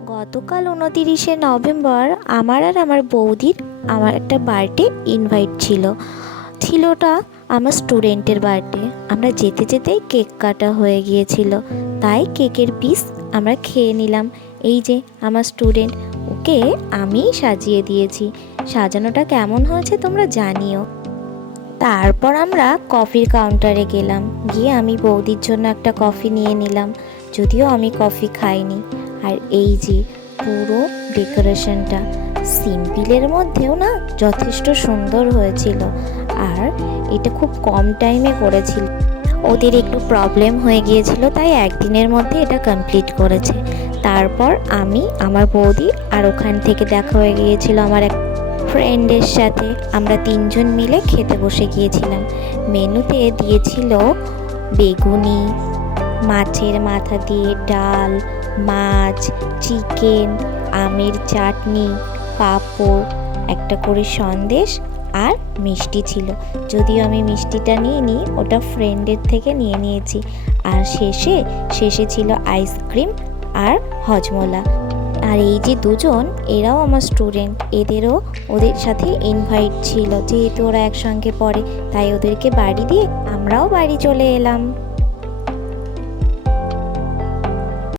গতকাল 29শে নভেম্বর আমার আর আমার বৌদির আমার একটা বার্থডে ইনভাইট ছিলটা আমার স্টুডেন্টের বার্থডে। আমরা যেতে যেতেই কেক কাটা হয়ে গিয়েছিল, তাই কেকের পিস আমরা খেয়ে নিলাম। এই যে আমার স্টুডেন্ট, ওকে আমিই সাজিয়ে দিয়েছি। সাজানোটা কেমন হয়েছে তোমরা জানিও। তারপর আমরা কফির কাউন্টারে গেলাম, গিয়ে আমি বৌদির জন্য একটা কফি নিয়ে নিলাম, যদিও আমি কফি খাইনি। আর এই যে পুরো ডেকোরেশনটা সিম্পলের মধ্যেও না যথেষ্ট সুন্দর হয়েছিল। আর এটা খুব কম টাইমে করেছিল, ওদের একটু প্রবলেম হয়ে গিয়েছিল, তাই একদিনের মধ্যে এটা কমপ্লিট করেছে। তারপর আমি, আমার বৌদি আর ওখান থেকে দেখা হয়ে গিয়েছিল আমার এক ফ্রেন্ডের সাথে। আমরা তিনজন মিলে খেতে বসে গিয়েছিলাম। মেনুতে দিয়েছিল বেগুনি, মাছের মাথা দিয়ে ডাল, মাছ, চিকেন, আমের চাটনি, পাঁপড়, একটা করে সন্দেশ আর মিষ্টি ছিল। যদিও আমি মিষ্টিটা নিইনি, ওটা ফ্রেন্ডের থেকে নিয়ে নিয়েছি। আর শেষে ছিল আইসক্রিম আর হজমোলা। আর এই যে দুজন, এরাও আমার স্টুডেন্ট, এদেরও ওদের সাথে ইনভাইট ছিল। যেহেতু ওরা একসঙ্গে পড়ে, তাই ওদেরকে বাড়ি দিয়ে আমরাও বাড়ি চলে এলাম।